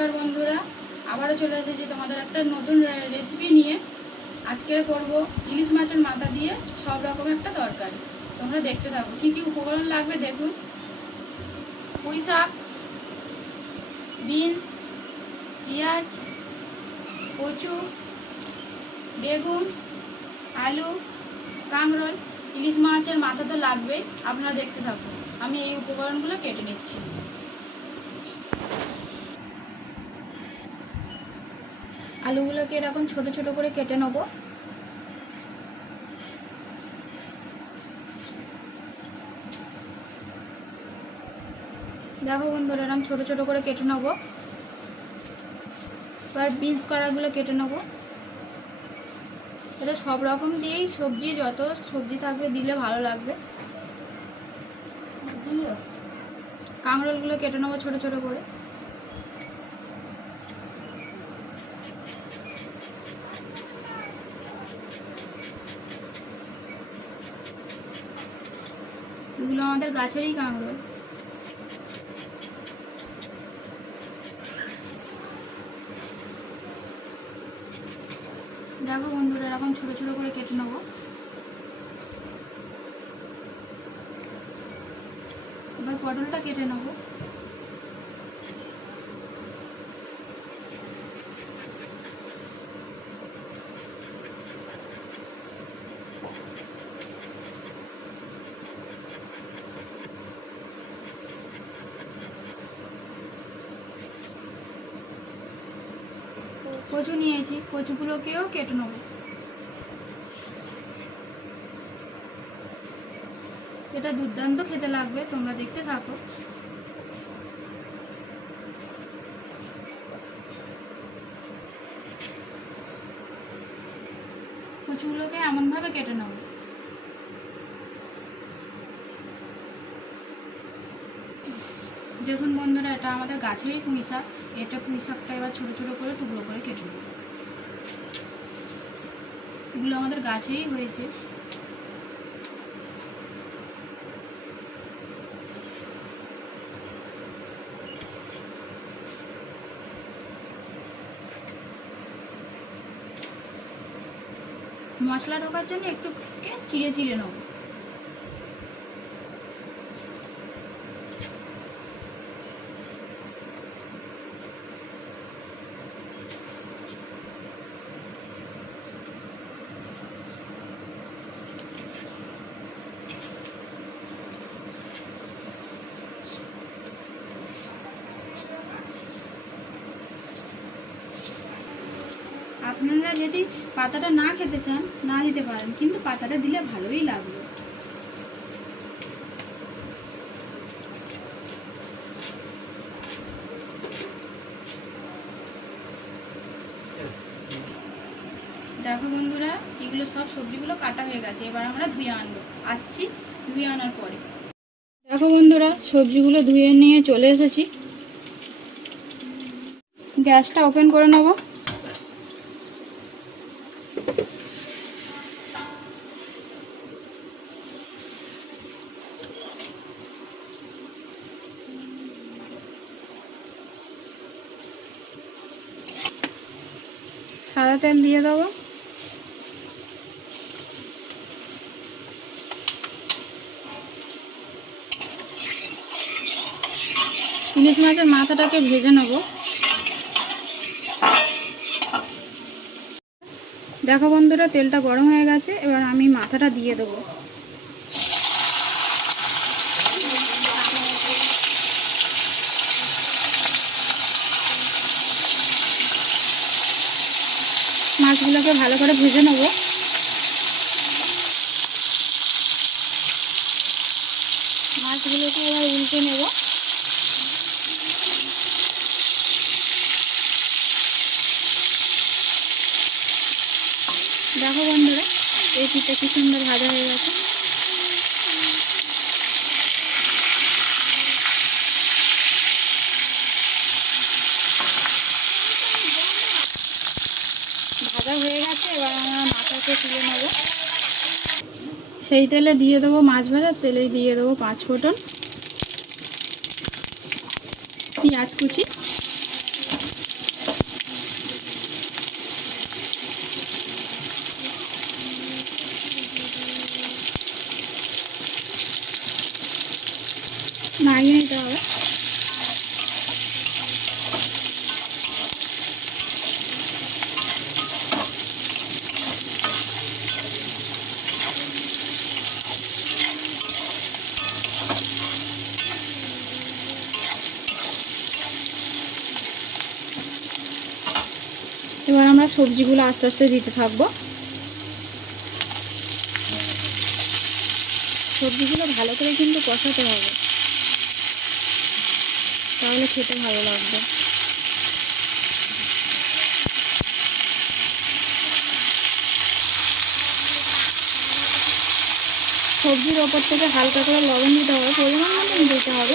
নমস্কার বন্ধুরা। আবারও চলে এসেছি তোমাদের একটা নতুন রেসিপি নিয়ে। আজকে করব ইলিশ মাছের মাথা দিয়ে সব রকম একটা তরকারি। তোমরা দেখতে থাকো, কি কি উপকরণ লাগবে দেখুন। পুঁই শাক, বিনস, পেঁয়াজ, কচু, বেগুন, আলু, কাঁকরোল। ইলিশ মাছের মাথা তো লাগবেই, আপনারা দেখতে থাকুন। আমি এই উপকরণগুলো কেটে নিচ্ছি। আলুগুলোকে এরকম ছোট ছোট করে কেটে নেব। দেখো বন্ধুরা এরকম ছোট ছোট করে কেটে নেব। এবার বিনস কড়াগুলো কেটে নেব। এটা সব রকম দিয়েই সবজি যত সবজি থাকবে দিলে ভালো লাগবে। কাঁকরোলগুলো কেটে নেব ছোট ছোট করে এগুলো আমাদের গাছেরই কাঁকড়ো। দেখো বন্ধুরা, এরকম ছোটো ছোটো করে কেটে নেব। এবার পটলটা কেটে নেব। কচু নিয়েছি, কচুগুলোকেও কেটে নেব। এটা দুর্দান্ত খেতে লাগবে, তোমরা দেখতে থাকো। কচুগুলোকে এমনভাবে কেটে নেব। দেখুন বন্ধুরা, এটা আমাদের গাছেরই শাক এটা পুঁই শাকটা এবার ছোটো ছোটো করে টুকরো করে কেটে নেব। এগুলো আমাদের গাছেই হয়েছে। মশলা ঢোকার জন্য একটু চিড়ে চিড়ে নেব। আপনারা যদি পাতাটা না খেতে চান, না দিতে পারেন, কিন্তু পাতাটা দিলে ভালোই লাগবে। দেখো বন্ধুরা, এগুলো সব সবজিগুলো কাটা হয়ে গেছে, এবার আমরা ধুয়ে আনব। আসছি ধুয়ে আনার পরে। দেখো বন্ধুরা, সবজিগুলো ধুয়ে নিয়ে চলে এসেছি। গ্যাসটা ওপেন করে নেব। সাদা তেল দিয়ে দেবো। ইলিশ মাছের মাথাটাকে ভেজে নেব। দেখো বন্ধুরা, তেলটা গরম হয়ে গেছে, এবার আমি মাথাটা দিয়ে দেবো। মাছগুলোকে ভালো করে ভেজে নেব। মাছগুলোকে এবার উল্টে নেব। দেখো বন্ধুরা, এই পিঠটা কি সুন্দর ভাজা হয়ে গেছে ভাজা হয়ে গেছে এবার আমরা তুলে নেব। সেই তেলে দিয়ে দেবো মাছ ভাজার তেলেই দিয়ে দেবো পাঁচ ফোটন পেঁয়াজ কুচি এবার আমরা সবজিগুলো আস্তে আস্তে দিতে থাকব। সবজিগুলো ভালো করে কিন্তু কষাতে হবে। তাহলে খেতে ভালো লাগবে। সবজির ওপর থেকে হালকা করে লবণ দিতে হবে, পরিমাণ মতন দিতে হবে।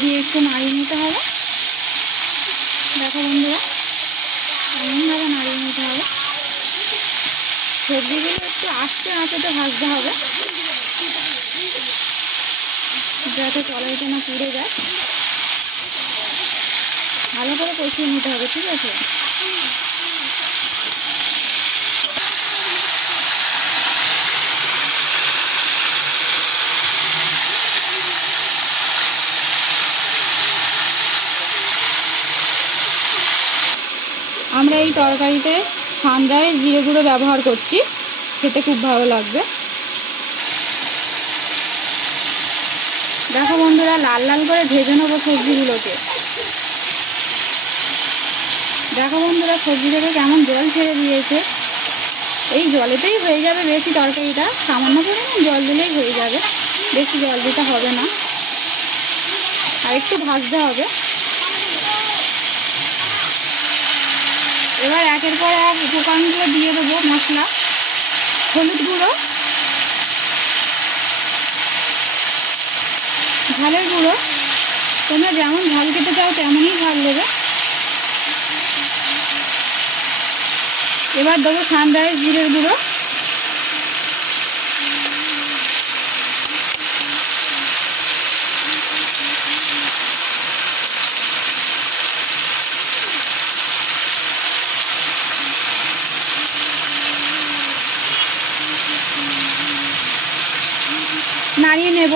দিয়ে একটু নাড়িয়ে নিতে হবে। দেখো বন্ধুরা এমনভাবে নাড়িয়ে নিতে হবে। সবজিগুলো একটু আস্তে আঁচেতে ভাজতে হবে। যাতে কড়াইতে না পুড়ে যায়। ভালো করে কষিয়ে নিতে হবে, ঠিক আছে? এই তরকারিতে সানরাইজ জিরে গুঁড়ো ব্যবহার করছি। খেতে খুব ভালো লাগবে। দেখো বন্ধুরা, লাল লাল করে ভেজে নেব সবজিগুলোকে। দেখো বন্ধুরা সবজি থেকে কেমন জল ছেড়ে দিয়েছে। এই জলেতেই হয়ে যাবে বেশি তরকারিটা। সামান্য পরিমাণ জল দিলেই হয়ে যাবে। বেশি জল দিতে হবে না। আর একটু ভাজতে হবে। এবার একের পর এক উপকরণগুলো দিয়ে দেবো মশলা। হলুদ গুঁড়ো। ঝালের গুঁড়ো। তোমরা যেমন ঝাল খেতে চাও তেমনই ঝাল দেবে। এবার দেবো সানরাইজ জিরের গুঁড়ো। নাড়িয়ে নেব।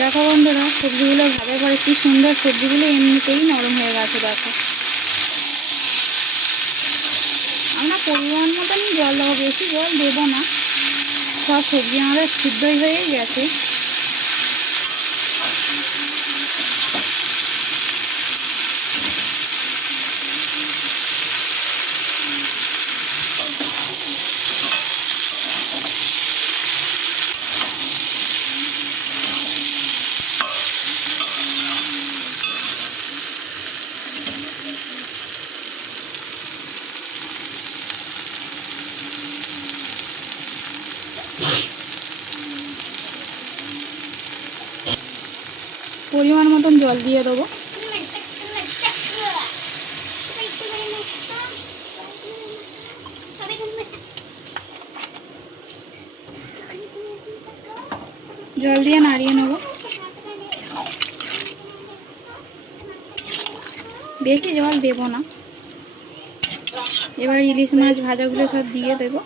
দেখো বন্ধুরা, সবজিগুলো ভাবে পরে কি সুন্দর সবজিগুলো এমনিতেই নরম হয়ে গেছে, দেখো। আমরা পরিমাণ মতনই জল দেবো, বেশি জল দেবো না। সব সবজি আমাদের সিদ্ধই হয়েই গেছে পরিমাণ মতন জল দিয়ে দেবো। জল দিয়ে নাড়িয়ে নেব। বেশি জল দেব না। এবার ইলিশ মাছ ভাজাগুলো সব দিয়ে দেবো।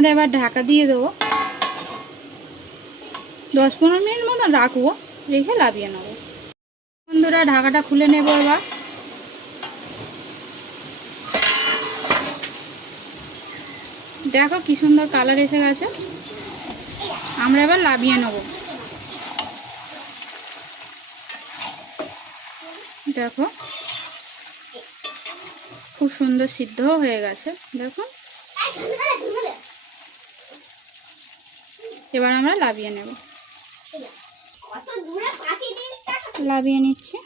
আমরা এবার ঢাকা দিয়ে দেবো। দশ পনেরো মিনিট মতন রাখব, রেখে লাভিয়ে নেব। বন্ধুরা, ঢাকাটা খুলে নেব এবার। দেখো কি সুন্দর কালার এসে গেছে। আমরা এবার লাভিয়ে নেব। দেখো, খুব সুন্দর সিদ্ধও হয়ে গেছে। দেখো। এবার আমরা লাভিয়ে নেব। লাভিয়ে নিচ্ছি।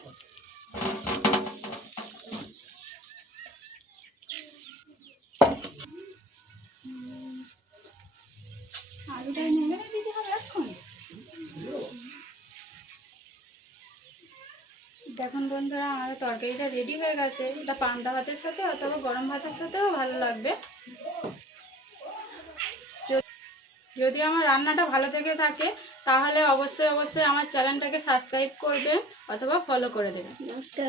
দেখুন বন্ধুরা, আমাদের তরকারিটা রেডি হয়ে গেছে। এটা পান্তা ভাতের সাথে অথবা গরম ভাতের সাথেও ভালো লাগবে। যদি- আমার রান্নাটা ভালো থেকে থাকে, তাহলে অবশ্যই অবশ্যই আমার চ্যানেলটাকে সাবস্ক্রাইব করবে অথবা ফলো করে দেবে নমস্কার